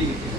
Yeah.